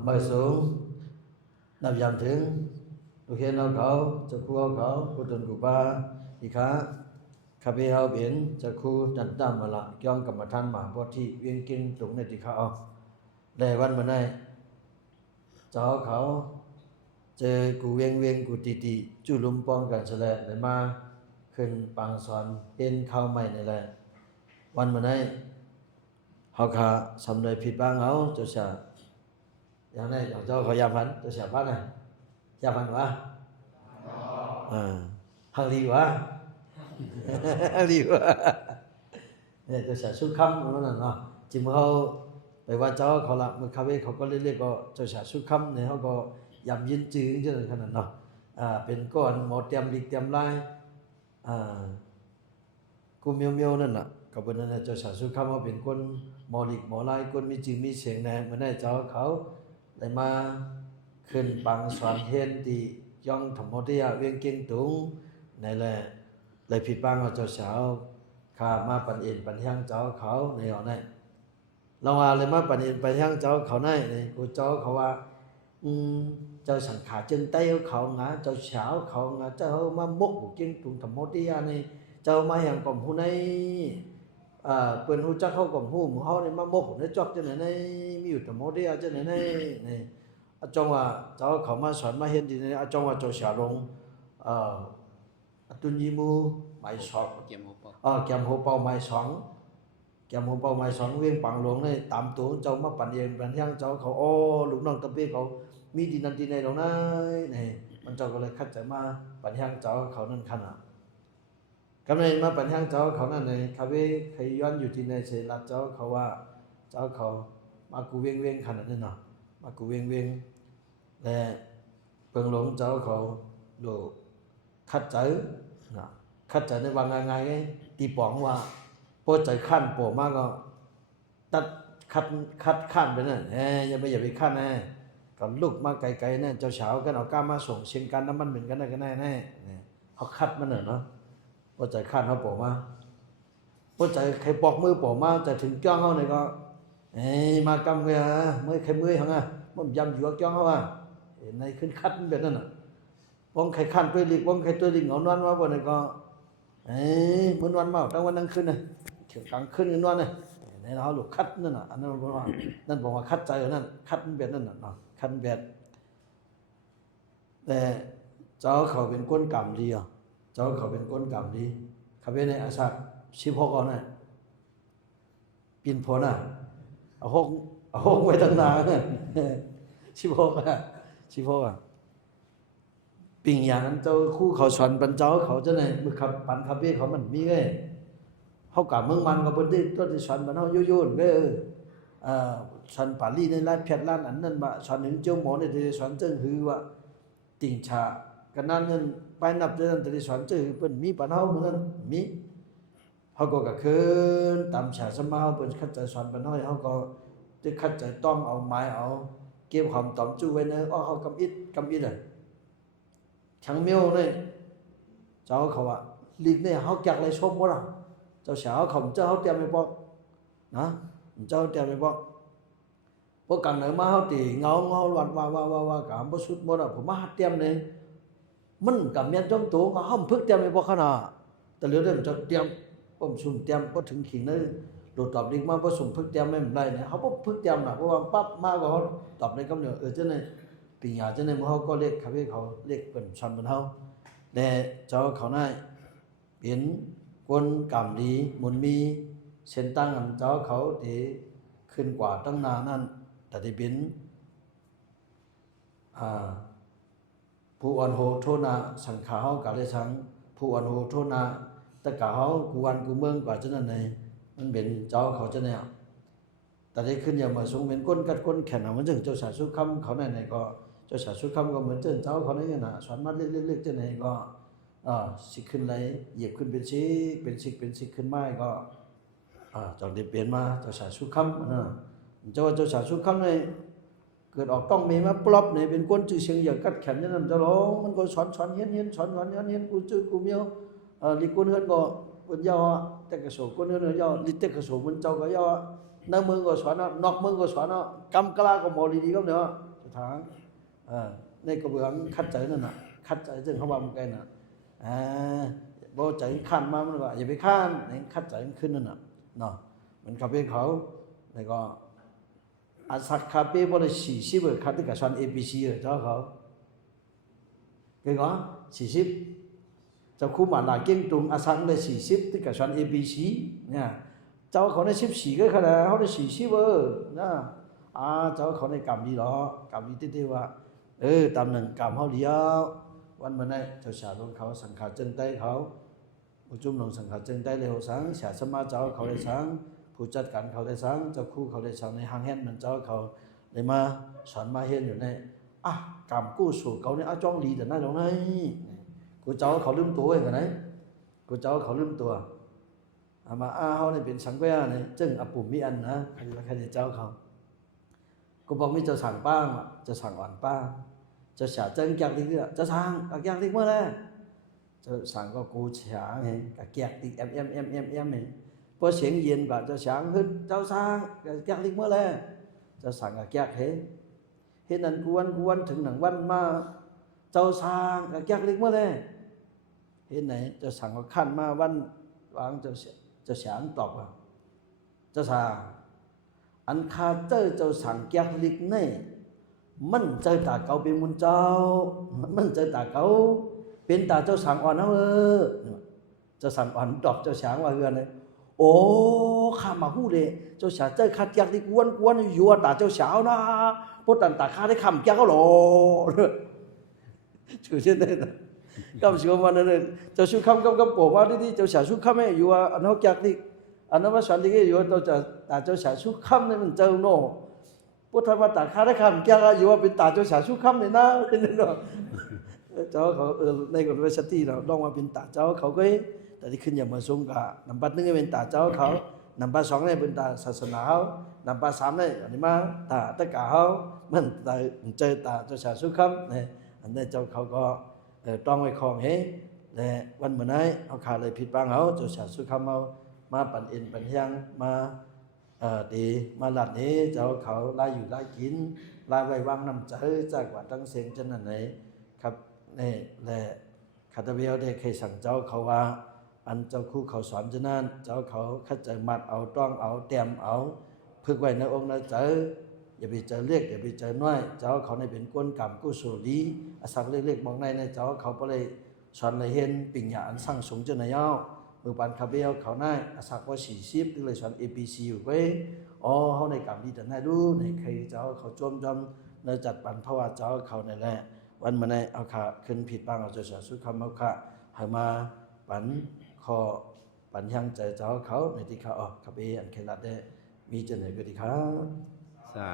mời xuống nằm giảmถึงlúc hiện hậu khẩu cho khu hậu khẩu của tuần của ba thì khá khá bê hậu biến cho khu trần tâm mà lại kiong cầm mặt than mà bó thị viên kinh tụng này thì khá để văn bên này cho hậu khẩu cho cụ viên viên cụ tỷ tỷ chú lùm bong gần sẽ lệ để mà khuyên bằng soạn yên khao mày này làวันมื้อนี้เฮาก็สำเร็จผิดบ้างเฮาจะเสียอย่างนี้อย่างเจ้าเขายามพันจะเสียพันน่ะยามพันวะหังลีวะหังลีวะเนี่ยจะเสียสุดคำนั่นน่ะเนาะจิมเฮาไปว่าเจ้าเขาละมื้อคาเฟ่เขาก็เรียกก็จะเสียสุดคำเนี่ยเฮาก็ยำยินจื้อจังขนาดเนาะเป็นก้อนหมอเตรียมลิกเตรียมลายกูเมียวๆนั่นน่ะก็เป็นนั่นแหละเจ้าสาวสุขมาเป็นคนหมอลิกหมอลายคนมีจื่อมีเสียงแน่มันได้เจ้าเขาได้มาขึ้นปังสอนเฮียนที่ย่องธรรมะที่เวียงเก่งตุงนั่นแหละเลยผิดบ้างเอาเจ้าสาวข้ามาปันเอ็นปันย่างเจ้าเขาในเอาไหนเราว่าเลยมาปันเอ็นปันย่างเจ้าเขาไหนนี่กูเจ้าเขาว่าเจ้าสังขารchân tayเขางาเจ้าสาวเขางาเจ้ามามุกเก่งตุงธรรมะที่นี่เจ้ามาอย่างกล่อมผู้นี้เปิ้นฮู้จักเขาก็ฮู้หมู่เฮานี่มาโมกในจอกจังได๋นี่มีอยู่แต่โมเดลจังได๋นี่อาจงว่าเจ้าเขามาสอนมาเฮ็ดดีนี่อาจงว่าเจ้าเสียลงตุนยีมูหมายสองเกียมโฮเป้าหมายสองเกียมโฮเป้าหมายสองเวียงปังหลวงนี่ตามตัวเจ้ามาปั่นเองปั่นยังเจ้าเขาลูกน้องตะเป้เขามีดีนั่นดีในตรงนั้นนี่มันเจ้าก็เลยคัดใจมาปั่นยังเจ้าเขานั่นขนาดกำลังมาปัญหาเจ้าเขานั่นเลยเขาเคยย้อนอยู่ที่ในเสรัเจ้าเขาว่าเจ้าเขามากูเวียงเวียงขนาดนั้นเนาะมากูเวียงเวียงและเปิงหลงเจ้าเขาดูคัดใจนะคัดใจในวางไงตีป๋องว่าโปใจขั้นโปมากก็ตัดคัดขั้นไปนั่นอย่าไปขั้นแน่ก่อนลูกมาไกลๆเนี่ยเจ้าเฉากันเอาก้ามาส่งเชียงกันน้ำมันเหมือนกันได้กันแน่เขาคัดมันเนาะพอใจขั้นเขาปอกมาพอใจใครปอกมือปอกมาแต่ถึงจ้องเขาเนี่ยก็มากำเงยมือใครมือเขาไงมันยำอยู่จ้องเขาว่าในขึ้นคัดแบบนั้นน่ะป้องใครขั้นตัวลิกป้องใครตัวลิกเหงานวลมาบ่เนี่ยก็มันนวลมาตั้งวันนั่งขึ้นเลยเขียวกลางขึ้นกันนวลเลยในเราหลุดคัดนั่นน่ะอันนั้นบอกว่านั่นบอกว่าคัดใจนั่นคัดแบบนั้นน่ะคัดแบบแต่เจ้าเขาเป็นก้นกำดีอ่ะเจ้าเขาเป็นก้นกรรมดีเขาเป็นในอาศัก16ก่อนน่ะปีนพน่ะเอาหกไว้ตั้งนาน16อ่ะ16อ่ะปิงอย่างนั้นเจ้าคู่เขาสอนปันเจ้าเขาจะไหนมือขับปันคาเฟ่เขามันมีไงเขากลับเมืองมันก็เพิ่นได้ตัวที่สอนมันเฮาโยนก็สอนปาลีในร้านเพชรร้านอันนั้นบ่สอนถึงเจ้าหมอนี่ที่สอนจึงคือว่าติ่งชากันนั้นเงินไปนับเดือนแต่ที่สอนจื้อเปิ้นมีปานเฮาเหมือนกันมีเฮาก็คืนตามฉาสมาเฮาเปิ้นคัดใจสอนปานเฮาเฮาก็จะคัดใจต้องเอาไม้เอาเก็บหอมตอมจู้ไว้เนอะเฮากำอิดอ่ะชังเมียวนี่เจ้าเขาว่าลีกนี่เฮาจักเลยชมบ่ล่ะเจ้าสาวเขาเจ้าเฮาเตรียมไว้บ่นะเจ้าเตรียมไว้บ่พวกกันเนอะมาเฮาติเงาวัดว่าก็บ่สุดบ่ล่ะผมมาเตรียมนี่มันกับเมียนจ้องตัวก็ห้ามพึกเตรียมไปพอขนาดแต่เหลือเรื่องจะเตรียมผมสุ่มเตรียมพอถึงขิงเลยโดดตอบดิ้งมาพอสุ่มพึกเตรียมไม่เป็นไรเนี่ยเขาพอพึกเตรียมนะเพราะว่าปั๊บมาก็เขาตอบในคำเดียวเจ้าเนี่ยปีหยาเจ้าเนี่ยเขาก็เรียกคาเฟ่เขาเรียกเป็นชันเป็นเขาแต่เจ้าเขาได้เปลี่ยนคนกรรมดีมุนมีเส้นตั้งเจ้าเขาที่ขึ้นกว่าตั้งนานนั่นแต่ที่เป็นผู้อันโหโทนาสังขาเฮากะเลยสังผู้อันโหโทนาแต่กะเฮากูวันกูเมืองกว่าจังนั้นไงมันเป็นเจ้าเขาจะเนี่ยแต่ได้ขึ้นอย่างมาสูงเป็นก้นกัดก้นแข็งมันจึงเจ้าสาสุคำเขาไหนก็เจ้าสาสุคำก็เหมือนเจ้าเขาในน่ะสอนมัดเล็กๆจังไหนก็สิขึ้นไหลเหยียบขึ้นเป็นสิขึ้นไม้ก็จอดได้เปลี่ยนมาเจ้าสาสุคำเจ้าสาสุคำในเกิดออกต้องมีมาปลอบเนี่ยเป็นก้นจื่อเชียงอย่างกัดแขนนี่นั่นจะร้องมันก็สอนเฮียนสอนกูจื้อกูเมียวลิก้นเฮือนก็คนยาวแต่กระโสก้นเฮือนยาวลิเตกระโสมันเจ้าก็ยาว nâng mương của xóa nó nọc mương của xóa nó cầm cala của mồ đi không nữa cho tháng này có bữa khát cháy nữa nè khát cháy chừng không bao một cái nè bao cháy khăn màมันว่าอย่าไปข้านนี่คัดใจขึ้นนั่นน่ะเนาะมันขับไปเขาแล้วก็อาสักขับไปบ่ได้40เออคัดที่กับชั้น ABC เออเจ้าเขาcái đó 40เจ้าคู่มาหลาเก่งตุงอาสักได้40ที่กับชั้น ABC เนี่ยเจ้าเขาได้14ก็ขนาดเขาได้40เออนะเจ้าเขาได้กำดีหรอกำดีเต้ๆว่าตามหนึ่งกำเขาเดียววันเมื่อไหร่เจ้าชาลงเขาสังขารเจิงใต้เขาผู้จุ่มลงสังขารเจิงใต้เลยเขาสังเสียสมาเจ้าเขาได้สังผู้จัดการเขาได้สังเจ้าคู่เขาได้สังในห้างแห่นมันเจ้าเขาเลยมาสอนมาเห็นอยู่ในกำกู้สู่เขาเนี่ยจ้องดีแต่หน้าตรงไหนกูเจ้าเขาลืมตัวอย่างไรกูเจ้าเขาลืมตัวมาเขาเนี่ยเป็นสังเวียนเนี่ยจึงปุ่มมีอันนะใครจะเจ้าเขากูบอกมีเจ้าสั่งป้าจะสั่งอ่อนป้าจะxả chân kẹt đi nữaจะสั่งกับแกกđiเมื่อไรจะสั่งก็กูxả nàyกับแกกđi em nàyพอเสียงเย็นกว่าจะสั่งขึ้นเจ้าสั่งกับแกกđiเมื่อไรจะสั่งกับแกกเห็นนั่นกวนถึงหนังวันมาเจ้าสั่งกับแกกđiเมื่อไรเห็นไหนจะสั่งก็ขั้นมาวันวางจะสั่งตอบว่าจะสั่งอันคาเจ้าสั่งแกกđi nàyมันเจอตาเก่าเป็นมุนเจ้ามันเจอตาเก่าเป็นตาเจ้าสังอ่อนนะเจ้าสังอ่อนตอบเจ้าช้างว่าเฮือนเลยโอ้ข้ามาหู้เลยเจ้าช้างเจอขัดแยกที่กวนอยู่ตาเจ้าสาวนะพวกตันตาข้าได้คำแยกเขาหรอชื่อเช่นนั้นคำชื่อมันนั่นเจ้าชูคำโผล่มาที่เจ้าสาวชูคำไม่อยู่อันเขาแยกที่อันนั้นว่าสันติอยู่เจ้าตาเจ้าสาวชูคำนี่มันเจ้าโน่พุทธมาตาข้าได้คำแก้ก็อยู่ว่าเป็นตาเจ้าสาวชุกคำเลยนะนี่เนาะเจ้าเขาในกฎวิสัยเราลองมาเป็นตาเจ้าเขาก็แต่ที่ขึ้นอย่างมาทรงกับนำปัดนึงเป็นตาเจ้าเขานำปัดสองเนี่ยเป็นตาศาสนาเขานำปัดสามเนี่ยอันนี้มาตาตะกาเขามันตาเจอตาเจ้าสาวชุกคำเนี่ยอันนี้เจ้าเขาก็ต้องไว้คลองเฮ้และวันเมื่อไหร่เอาขาเลยผิดบางเขาเจ้าสาวชุกคำเอามาปั่นเอ็นปั่นยังมาดีมาหลัดนี้เจ้าเขาไล่อยู่ไล่กินไล่ไว้วางน้ำใจจากว่าตั้งเสียงจนนั่นไหนครับนี่แหละขัตเบียวได้เคยสั่งเจ้าเขาว่าอันเจ้าคู่เขาสอนจนนั้นเจ้าเขาคัดใจมัดเอาต้องเอาเตรียมเอาพึกไว้ในองค์นั้นเจออย่าไปเจอเรียกอย่าไปเจอน้อยเจ้าเขาในเป็นก้นกรรมกู้สูรีอาศักเล็กๆมองในเจ้าเขาไปเลยสอนเลยเห็นปิ่งหยาอันสั่งสงจนในย่อมือปันคาเบียวเขาหน้าอาศักว่า40ที่เลยสอน APC อยู่ไว้เขาในกรรมดีแต่หน้าดูในใครเจ้าเขาจมในจัดปันเพราะว่าเจ้าเขาในแหละวันมาในเอาขาขึ้นผิดบ้างเอาจะสุดคำเอาขาให้มาปันคอปันยังใจเจ้าเขาในที่เขาคาเบียอันเคลัดได้มีเจนไหนก็ดีครับสา